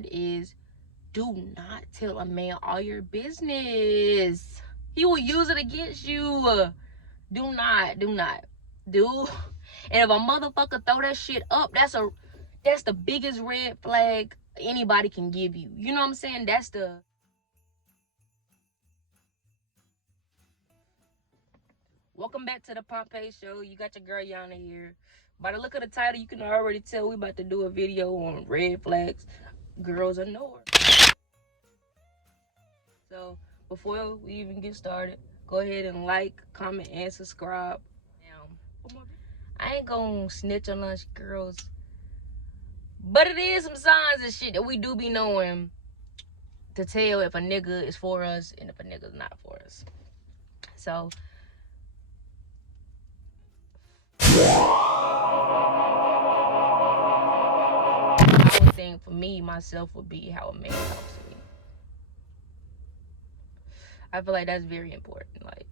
learned is do not tell a man all your business. He will use it against you. Do not. Do. And if a motherfucker throw that shit up, that's the biggest red flag anybody can give you. You know what I'm saying? Welcome back to the Pompey Show. You got your girl Yana here. By the look of the title, you can already tell we about to do a video on red flags girls ignore. So before we even get started, go ahead and like, comment, and subscribe. Now, I ain't gonna snitch on us girls, but it is some signs and shit that we do be knowing to tell if a nigga is for us and if a nigga's not for us. So I would think for me, myself, would be how a man talks to me. I feel like that's very important. Like,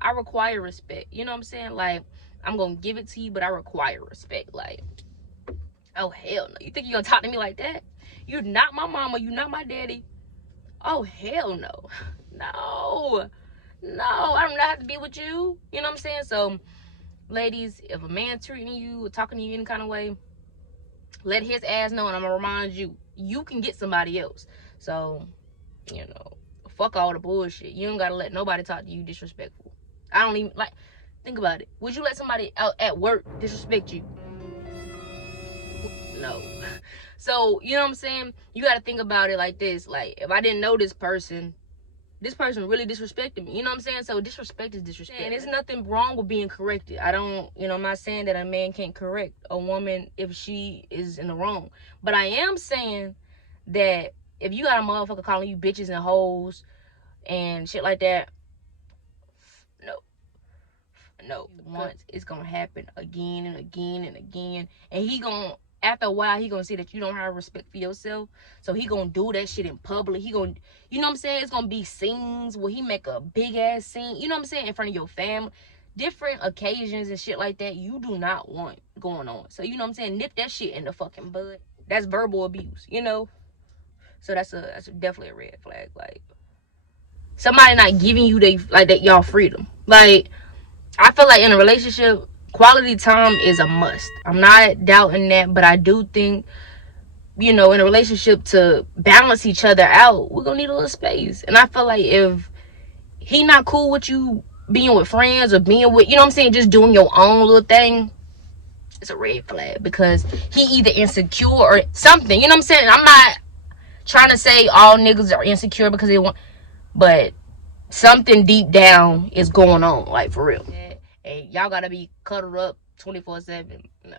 I require respect. You know what I'm saying? Like, I'm gonna give it to you, but I require respect. Like, oh hell no. You think you're gonna talk to me like that? You're not my mama, you're not my daddy. Oh hell no. No, I don't have to be with you. You know what I'm saying? So ladies, if a man treating you or talking to you any kind of way, let his ass know, and I'm gonna remind you, you can get somebody else. So, you know, fuck all the bullshit. You don't gotta let nobody talk to you disrespectful. I don't even, like, think about it. Would you let somebody out at work disrespect you? No. So, you know what I'm saying? You gotta think about it like this. Like, if I didn't know this person really disrespected me. You know what I'm saying? So disrespect is disrespect. And there's nothing wrong with being corrected. I'm not saying that a man can't correct a woman if she is in the wrong. But I am saying that if you got a motherfucker calling you bitches and hoes and shit like that, no. Once, it's gonna happen again and again and again. And after a while, he gonna see that you don't have respect for yourself. So he gonna do that shit in public. He gonna, you know what I'm saying? It's gonna be scenes where he make a big ass scene, you know what I'm saying, in front of your family. Different occasions and shit like that you do not want going on. So, you know what I'm saying? Nip that shit in the fucking bud. That's verbal abuse, you know? So that's definitely a red flag. Like, somebody not giving you y'all freedom. Like, I feel like in a relationship, quality time is a must. I'm not doubting that, but I do think, in a relationship, to balance each other out, we're gonna need a little space. And I feel like if he not cool with you being with friends or being with, you know what I'm saying, just doing your own little thing, it's a red flag, because he either insecure or something. You know what I'm saying? I'm not trying to say all niggas are insecure because they want, but something deep down is going on, like, for real. Hey, y'all gotta be cuddled up 24/7. No.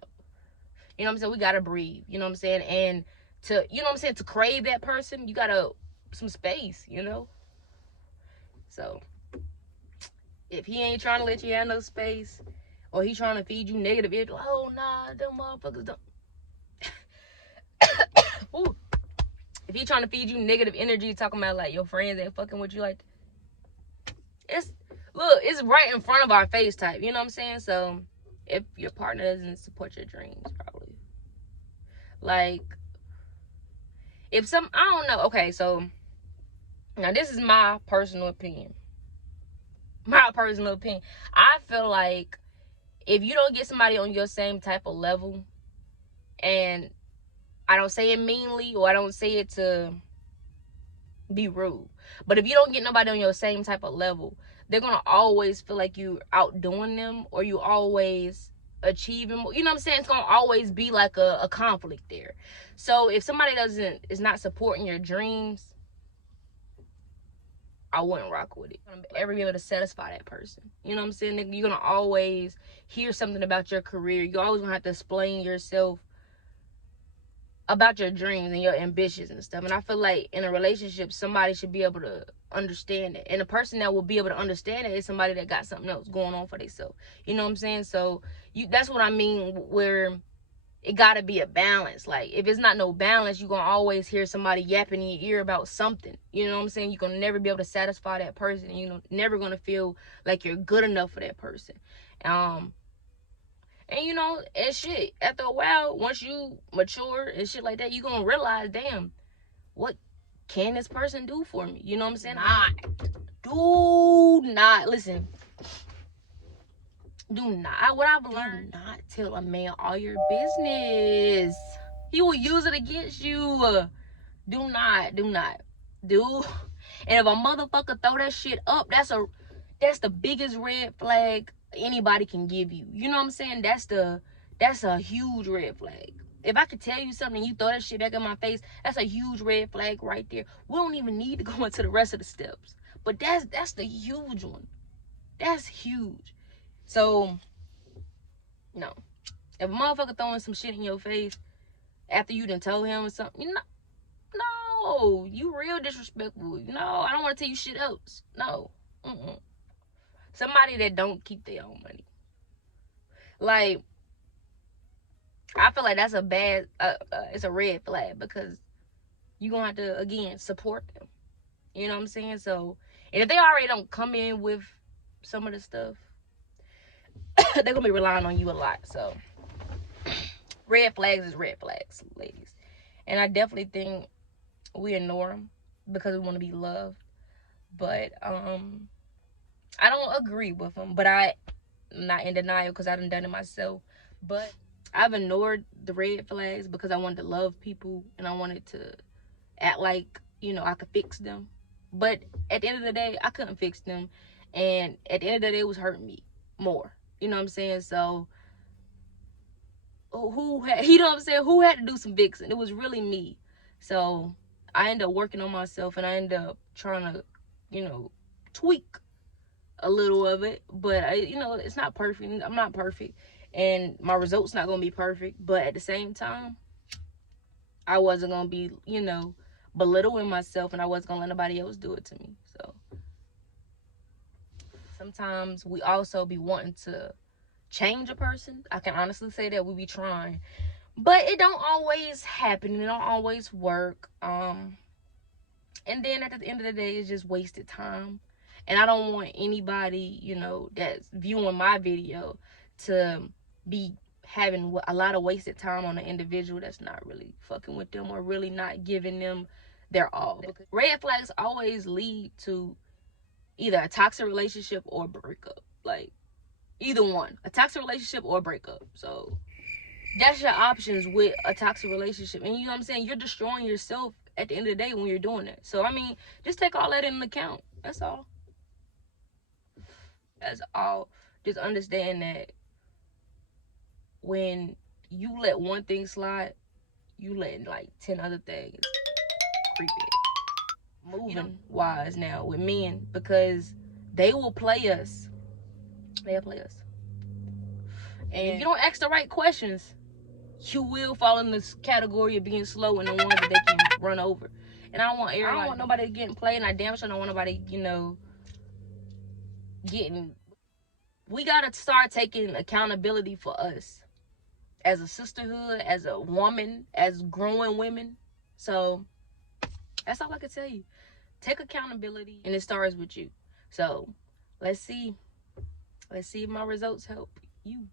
You know what I'm saying? We gotta breathe. You know what I'm saying? And to crave that person, you gotta some space, So if he ain't trying to let you have no space, or he trying to feed you negative energy, oh nah, them motherfuckers don't. Ooh. If he trying to feed you negative energy, talking about like your friends ain't fucking with you, like, it's right in front of our face type. You know what I'm saying? So if your partner doesn't support your dreams, probably, like, I don't know. Okay, so now this is my personal opinion. I feel like if you don't get somebody on your same type of level, and I don't say it meanly, or I don't say it to be rude, but if you don't get nobody on your same type of level, they're gonna always feel like you outdoing them, or you always achieving more. You know what I'm saying? It's gonna always be like a conflict there. So if somebody is not supporting your dreams, I wouldn't rock with it. You're gonna ever be able to satisfy that person. You know what I'm saying? You're gonna always hear something about your career. You're always gonna have to explain yourself about your dreams and your ambitions and stuff. And I feel like in a relationship, somebody should be able to understand it. And the person that will be able to understand it is somebody that got something else going on for themselves. You know what I'm saying? So that's what I mean, where it gotta be a balance. Like, if it's not no balance, you're gonna always hear somebody yapping in your ear about something. You know what I'm saying? You're gonna never be able to satisfy that person. Never gonna feel like you're good enough for that person. And you know, and shit, after a while, once you mature and shit like that, you gonna realize, damn, what can this person do for me? You know what I'm saying? Do not listen. Do not. What I've learned: do not tell a man all your business. He will use it against you. Do not. Do. And if a motherfucker throw that shit up, that's the biggest red flag anybody can give you. You know what I'm saying? That's a huge red flag. If I could tell you something and you throw that shit back in my face, that's a huge red flag right there. We don't even need to go into the rest of the steps. But that's the huge one. That's huge. So, no. If a motherfucker throwing some shit in your face after you done told him or something, you know, no, you real disrespectful. No, I don't want to tell you shit else. No. Somebody that don't keep their own money. Like, I feel like that's a bad, it's a red flag, because you gonna have to, again, support them. You know what I'm saying? So, and if they already don't come in with some of the stuff, they're gonna be relying on you a lot. So, red flags is red flags, ladies. And I definitely think we ignore them because we want to be loved. But I don't agree with them, but I'm not in denial because I done done it myself. But I've ignored the red flags because I wanted to love people and I wanted to act like, you know, I could fix them. But at the end of the day, I couldn't fix them. And at the end of the day, it was hurting me more. You know what I'm saying? So, who had to do some fixing? It was really me. So, I ended up working on myself and I ended up trying to, you know, tweak a little of it. But, you know, it's not perfect. I'm not perfect. And my results not going to be perfect. But at the same time, I wasn't going to be, you know, belittling myself, and I wasn't going to let nobody else do it to me. So, sometimes we also be wanting to change a person. I can honestly say that we be trying. But it don't always happen. It don't always work. And then at the end of the day, it's just wasted time. And I don't want anybody, you know, that's viewing my video to be having a lot of wasted time on an individual that's not really fucking with them or really not giving them their all. Because red flags always lead to either a toxic relationship or a breakup. Like, either one. A toxic relationship or a breakup. So, that's your options with a toxic relationship. And you know what I'm saying? You're destroying yourself at the end of the day when you're doing that. So, I mean, just take all that into account. That's all. That's all. Just understand that when you let one thing slide, you let like 10 other things creep in. Moving wise now with men, because they will play us. They'll play us. And if you don't ask the right questions, you will fall in this category of being slow and the ones that they can run over. And I don't want nobody getting played, and I damn sure don't want nobody, you know, getting. We gotta start taking accountability for us as a sisterhood, as a woman, as growing women. So that's all I can tell you. Take accountability, and it starts with you. So let's see if my results help you.